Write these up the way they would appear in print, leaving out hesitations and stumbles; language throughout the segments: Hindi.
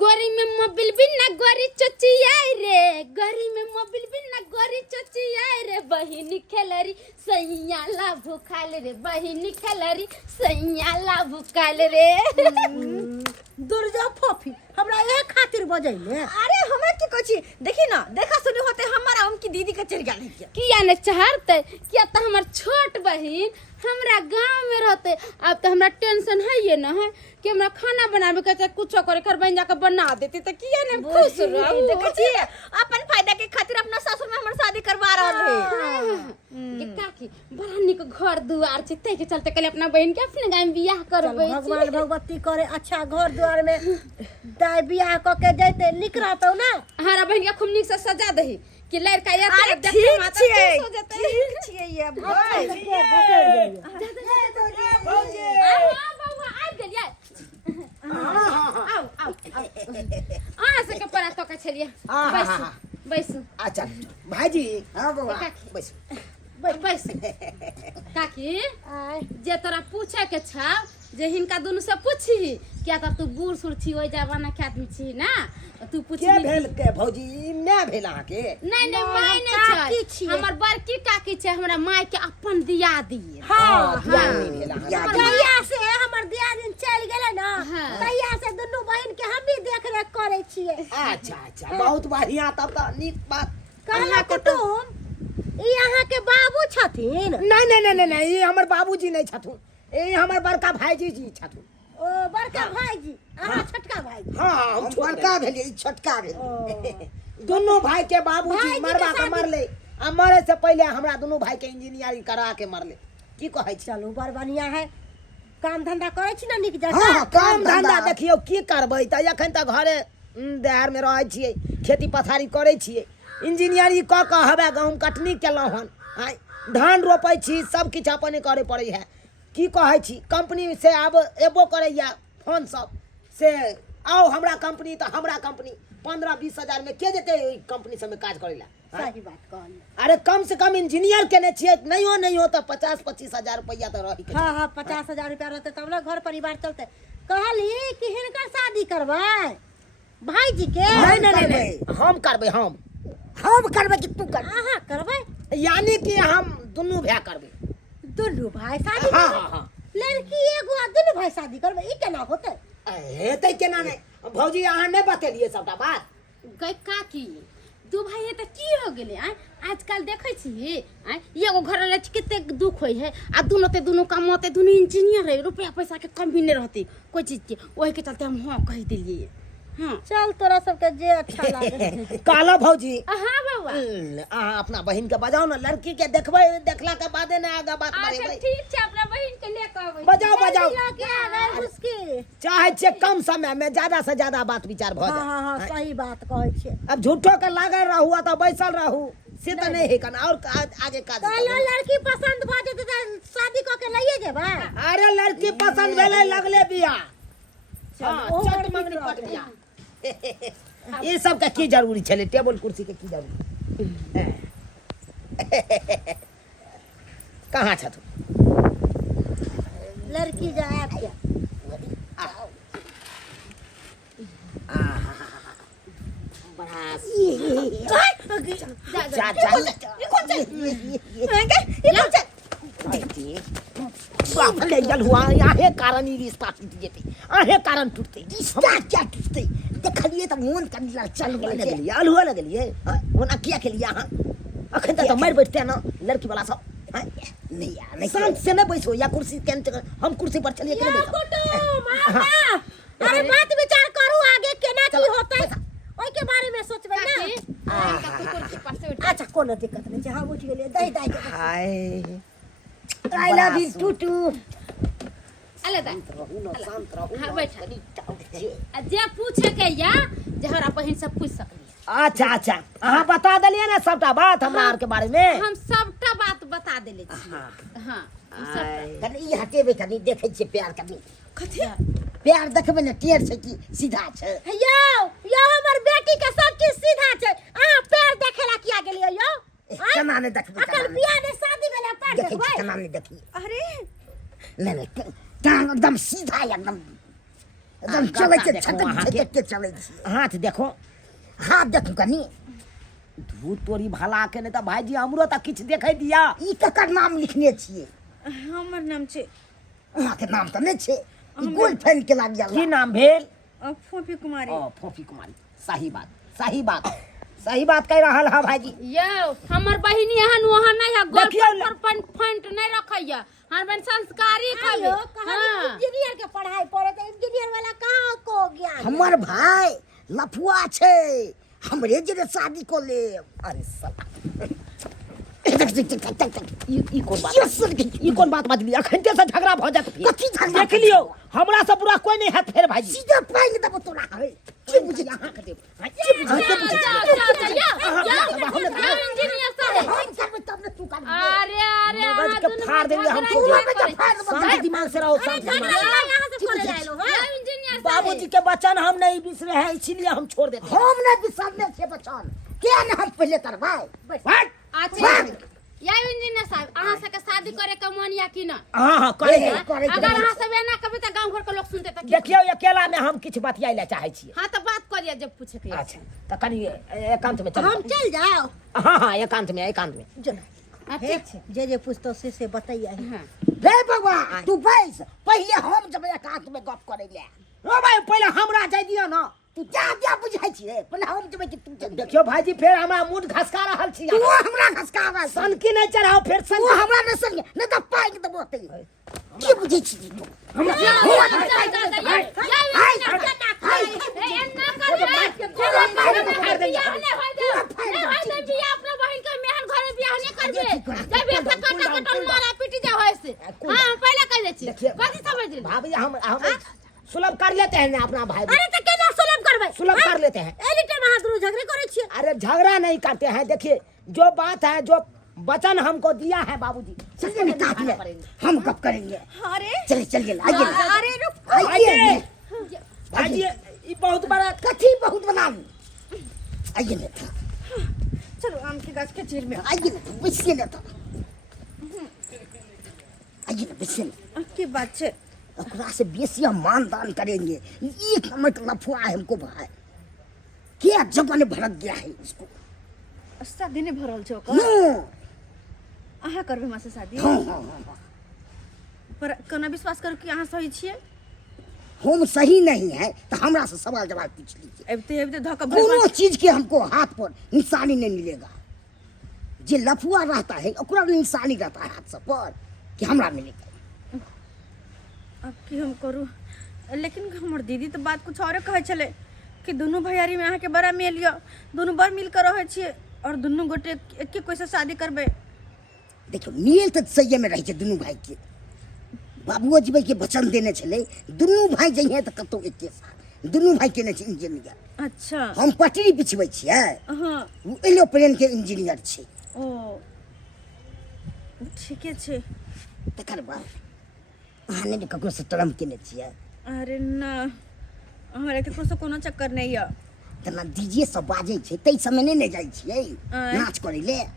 गोरी में मोबिल भी ना गोरी चची आई रे, गोरी में मोबिल भी ना गोरी चची आई रे, बहिनी खेलरी सैया ला भूखाल रे, बहिनी खेलरी सैया ला भूखाल रे। दुर्जा फोफी हमरा ये खातिर बजैले। अरे हमरा की कहछी, देखी ना देखा सुनी होते हमारा उनकी दीदी के चढ़ गया है किया ने चाहते किया तो हमार छोट बहिन हमरा गांव में रहते। अब तो हमरा टेंशन है ये ना है कि हमरा खाना बनावे के चाहे कुछ करे घर बन जाकर बना देती तो किया ने खुश रहू। देखै छी अपन फायदा के खातिर अपना ससुर में हमर शादी करवा रहल है। ये काकी बड़ा निक घर दुआर छै, तै के चलते कल अपना बहन के अपने गांव में बियाह करबै। भगवान भगवती करे अच्छा घर द्वार में दाई बियाह क के जैते निक रहतौ ना। हमारा बहन के खूब निक से सजा दही कि लड़का या अरे देख ठीक के माता छियै, खुश हो जतै। ठीक छियै ये भाई। हां बाबा आ गेलियै। आओ आओ आ से के परा तो का छलिए बैसू बैसू। अच्छा भाईजी हाँ बाबा बस बैस काकी जे तोरा पूछे के छा जे हिनका दुनु से पूछी क्या त तू बूढ़ सुर छी ओइ जमाना के आदमी छी ना, तू पूछी के भेल के भौजी मैं भेल अहाँ के नहीं नहीं माय नहीं छ हमर बड़की काकी छै, हमरा माय के अपन दिया दिए। हां दियानी भेल अहाँ तैया से हमर दियादिन चल गेलै ना, हाँ। तैया से दुनू बहिन के हम भी देख रेख करे छियै। अच्छा अच्छा बहुत बढ़िया, तब तो नीक बात। कहला कुटुम ई अहाँ के बाबू छथिन? नहीं नहीं नहीं नहीं ये हमर बाबूजी नहीं छथुन, ये हमर बड़का भाईजी जी छथुन। ओ बड़का भाईजी अहाँ छोटका भाईजी। हां हम हम छोटका बड़का भेलिए ई छोटका भेल। दोनों भाई के बाबूजी भाईजी के मरवा के शादी- मरले, आ मरे से पहले हमरा दोनों भाई के इंजीनियरिंग करा के मरले। की कहै छी? चलू बड़ बढ़िया है, काम धंधा करे छी ना निक हाँ जकाँ। हाँ काम धंधा देखियो की करबै त एखन त घरे देहार में रहै छियै, खेती पथारी करै छियै। इंजीनियरिंग क के हवे गहूम कटनी केलहुँ हन, आइ धान रोपै छी, सब किछु अपने करे पड़ै है। की कहै छी कंपनी से आब एबो करैया फोन सब से आओ हमरा कंपनी, त हमरा कंपनी 15-20 हजार में के जेते कंपनी सब में काज करेला। सही बात कहली। अरे कम से कम इंजीनियर केने छियै, नहीं हो तो 50-25 हजार रुपया तो रही के। हाँ हाँ 50,000 रुपया रहते तब ना घर परिवार चलते। कहली कि हिनकर शादी करबै भाईजी के? नहीं नहीं नहीं नहीं हम करबै, हम करबै कि तू कर, अहाँ करबै? यानी कि हम दुनू भाई करबै। दुनू भाई शादी हाँ करबै? हाँ हाँ लड़की एगो आ दुनू भाई शादी करबै, ई केना होतै? हेतै केना नहीं भौजी, अहाँ नहीं बतेलिए सबटा बात। गई काकी दू भाई है त की हो गेले आ आजकल देखै छी आ एगो घर ले कते दुख होय है, आ दुनू कमाते दुनू इंजीनियर है, रुपया पैसा के कमी नहीं रहती कोई चीज के, ओही के चलते हम हां कह दिलिए। हां चल तोरा सबके जे अच्छा लागे। कहलो भौजी हां बाबा अहाँ अपना बहिन के बजाओ ना, लड़की के देखबै, देखला के बादे ना आगा बात अच्छा बढ़ेबै। ठीक छै अपना बहिन के ले के आबै बजाओ बजाओ, के आगे मुश्किल। चाहे छे कम समय में ज्यादा से ज्यादा बात विचार भ हाँ हाँ हाँ जाए। सही बात कहै छियै। अब झूठो के लागल रहू तो बैसल रहू से तो नहीं है कना, और आगे का कहलो लड़की पसंद भ जेतै त शादी क के लइए जेबै। अरे लड़की पसंद भेले लगले बिया, हाँ, ओ चट लड़की मंगनी के पट बिया। ये सब का की जरूरी छले, टेबल कुर्सी के की जरूरी? कहाँ छ तू? लड़की जा आब जा। जा बाप ले गल हुआ, आहे कारण ही रिश्ता टूट जेते, आहे कारण टूटते। रिश्ता क्या टूटते? देखलिए त मन कनिला चल गेल। लगलिए अलहुआ लगलिए होना किया के लिए अहाँ अखन तक मर बैठते ना लड़की वाला सब। नहीं यार नहीं शांत से न बैसो, या कुर्सी के हम कुर्सी पर चलिए के बैठो। कुटुम अरे बात विचार करू आगे केना की होतै ओइ के बारे में सोचबै ना। इनका कुकुर के पास से अच्छा कोनो दिक्कत नहीं छै, हम उठ गेलिए दही दही के। हाय आई लव यू टूटू। अले दा रहू न, शांत रहू। हां बैठ आ जे पूछे के या जे हमरा बहिन से पूछ सकली। अच्छा अच्छा अहाँ बता दलिए ना सबटा बात हमरा आर के बारे में। हम सबटा बात बता देले छी। हां कनी ई हटेबे कनी देखै छियै प्यार कनी। कथि प्यार देखबै ने टेढ़ छै कि सीधा छै? यो हमर बेटी के सब चीज सीधा छै, अहाँ पैर देखेला किया गेलिए यो? केना ने देखबै? अकल बियाह ने शादी भेले पैर देखै देखबै? छी केना ने देखी? अरे नहीं नहीं टांग एकदम सीधा एकदम एकदम चलै छै छटक छटक के चलै छै हाथ देखो हाथ देखू कनी धू तोरी भला के नहीं तो भाईजी हमरो तक किछ देखे दिया। ई ककर नाम लिखने छियै हमर नाम छै अहाँ के नाम तो नहीं छै ई गोल फैन के लाग की गेल नाम भेल? फोफी कुमारी। फोफी कुमारी। सही बात सही बात सही बात कह रहा है भाईजी। यो हमर बहिनी एहन वहां नहीं है, गोल देखियौ पर फंट नहीं रखैया। हमर बहन संस्कारी खबे। हेलो कहानी इंजीनियर के पढ़ाई पढ़े तो इंजीनियर वाला कहाँ को ज्ञान हमर भाई लफुआ छै हमरे जे शादी को ले अरे साला ई कौन बात बाजली? अखनते से झगड़ा भ जात फिर। कथी झगड़ा? देख लियो हमरा से बुरा कोई नहीं है फेर भाईजी। सीधे पाइन देबो तोरा है की बुझे यहाँ के देव इंजीनियर साहब हम करबे तब ने तू कर अरे अरे मगज अहाँ के दुनू फाड़ देंगे हम झगड़ा तो। नहीं करै छी। शांत दिमाग से रहो शांत दिमाग से। यहाँ से करे लाइलो यो इंजीनियर साहब बाबूजी के वचन हम नहीं बिसरे हैं इसीलिए हम छोड़ देते हैं। हम ने बिसरने छे बचन के ने हम पहले करबै हट। अच्छा या इंजीनियर साहब अहाँ से के शादी करे के मन या कि ना? हाँ करेंगे। अगर अहाँ सब एना करबै त गांव घर के लोग सुनते त की? देखियो अकेला में हम किछ बतियाई ले चाहे छियै। हां त बात करिए जब पूछे के। अच्छा तो कनी एकांत में चल। हम चल जाओ हाँ एकांत में एकांत में। ठीक छै। जे पूछतो से बताइए हां रे बाबा तू बैस पहले हम जब एकांत में गप करे ले ओ भाई पहले हमरा जाय दियो ना। तू जा बुझाई छिए पहले हम जब कि तू चल देखियो भाईजी फेर हमरा मूड घसका रहल छी। तू हमरा खसकावा सन की नहीं चढ़ाओ फेर सन। तू हमरा न संग न त पाइ के देबो ते की बुझै छी हमरा भाभी हम सुलभ कर लेते हैं ना अपना भाई। अरे तो केना सुलभ करबै सुलभ कर लेते हैं। एनी टाइम हाथ दुनू झगड़े करे छिए अरे झगड़ा नहीं करते हैं। देखिए जो बात है जो वचन हमको दिया है बाबूजी चल ने काट ले हम गप करेंगे अरे चल आइए अरे रुक आइए भाईजी ये बहुत बड़ा कथी बहुत बनाऊ आइए ने चलो आम के गाछ के चीर में आइए ने बैसिए ने तो आइए ने बैसिए की बात छै? ओकरा से बेसी हम मानदान करेंगे। एक नंबर का लफुआ है हमको भाई क्या जबान भड़क गया है इसको। शादी ने भरल छै ओकर। हाँ अहाँ करबै हमरा से शादी? हाँ पर केना विश्वास करू कि अहाँ सही छियै? हम सही नहीं है तो हमरा से सवाल जवाब पूछ लीजिए। एबते धक्का कोनो चीज के हमको हाथ पर निशानी नहीं मिलेगा। जे लफुआ रहता है ओकरा निशानी रहता है हाथ से पर कि हमरा मिलेगा। अब की हम करू? लेकिन हमर दीदी तो बात कुछ और कहै छले कि दुनू भैयारी में अहाँ के बड़ा मेल य, दुनू बड़ मिल कर रहै छियै और दुनू गोटे एक कोई से शादी करबे। देखियो मेल तो सही में रही दुनू भाई के बाबुओ जी के वचन देने छले दुनू भाई जइहे तो कतौ एके साथ दुनू भाई केने छै इंजीनियर। अच्छा हम पटरी बिछबै छियै हाँ उ एरोप्लेन के इंजीनियर छै। ओ ठीके छै। तकर बाद अहाँ ने ककरो से टरम केने छियै? अरे ना हमरा केकरो से कोनो चक्कर नहीं है। तना डीजे सब बाजै छै तै समय ने ने जाइ छियै आँय। नाच करे ले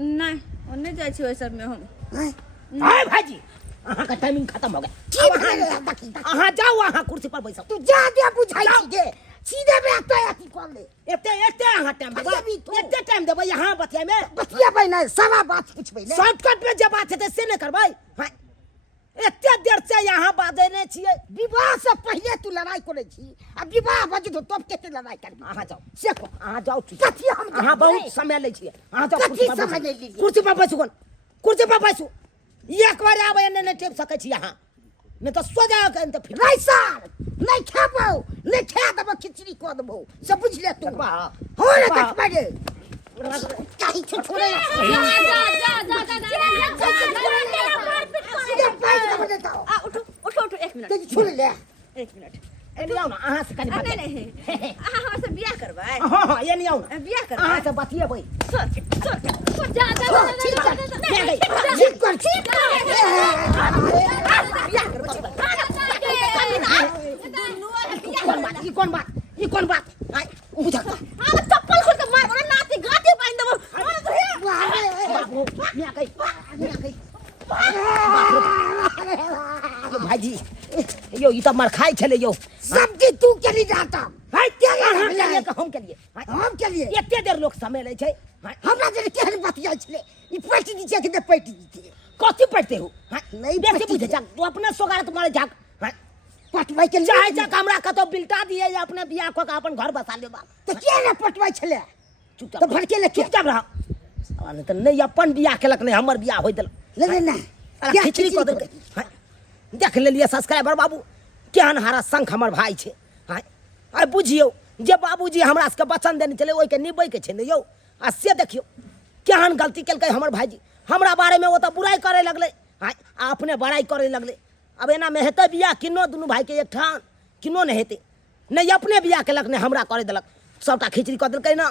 नहीं ओने जाइ छी ओइ सब में हम। हैं? हाय भाईजी अहाँ का टाइमिंग खत्म हो गया। की भेलै देखी अहाँ जाओ वहाँ कुर्सी पर बैसो। तू जा दे बुझाई छी गे सीधे में आता अथी कर ले एते अहाँ टाइम देबै अभी तो। एते टाइम देबै यहाँ बतिया में। बतियाबै नहीं सारा बात पूछबै ले शॉर्टकट में जब बात है से नहीं करबै। हां एते देर से यहाँ बाजने छियै। विवाह से पहले तू लड़ाई करे छी आ विवाह बज तो तब केते लड़ाई करबी। अहाँ जाओ सेको अहाँ जाओ कथी हम अहाँ बहुत समय ले छियै। अहाँ जाओ कथी कुर्सी पर समय बैसू। ले लीजिए? कुर्सी पर बैसू कोन कुर्सी पर बैसू। एक बार आबै एने नहीं टेप सकै छी अहाँ नहीं तो सो जाओ के फिर नहीं सर नहीं खेबो नहीं खे देबो खिचड़ी को देबो सब बुझ ले तू देखबा हो रे देखबा गे कहीं छोड़े सीधे पैर दबा देता आ उठो उठो उठो एक मिनट ते छोड़ ले एक मिनट। एने आओ ना अहाँ से कनी नहीं बतिया। नहीं अहाँ हमरा से बियाह करबै? हाँ एने आओ ना बियाह करबै? अहाँ से बतियेबै। ठीक कर ठीक कौन बात ये कौन बात आई उधर चप्पल खोल के मारबो ना नाती गाते बांध देबो। बाबू मियां गई भाईजी यो ई त मर खाई छले यो सब हम के लिए हम के लिए एते देर लोग समय ले छै हमरा जे केहन बतिया छले ई पैट दी छै कि नहीं पैट दी छै कथी पढ़ते हो नहीं बेसी पढ़ती बुझे है। जा तू अपने सोगार तुम्हारे जाक पटवाई के चाहे जा हमरा कतो बिल्टा दिए या अपने बियाह को अपन घर बसा ले बा तो क्या ना पटवाई छले चुपचाप तो भड़के ले के चुपचाप रह नहीं तो नहीं अपन बियाह केलक नहीं हमर बियाह होय देल ले ना क्या खिचड़ी को देल देख ले लिए सब्सक्राइबर बाबू केहन हारा संख हमर भाई छे हाय आ बुझियो जे बाबूजी हमरा सबके वचन देने चले ओइ के निबै के छै ने यौ आ से देखियो केहन गलती केलकै हमर भाईजी हमरा बारे में वो तो बुराई करे लगले हाय आ अपने बड़ाई करे लगले अब एना में हेतै बियाह किनो दुनू भाई के एक ठान किनो नहीं हेतै नहीं अपने बियाह केलक नहीं हमरा करे देलक सबटा खिचड़ी कऽ देलकै ना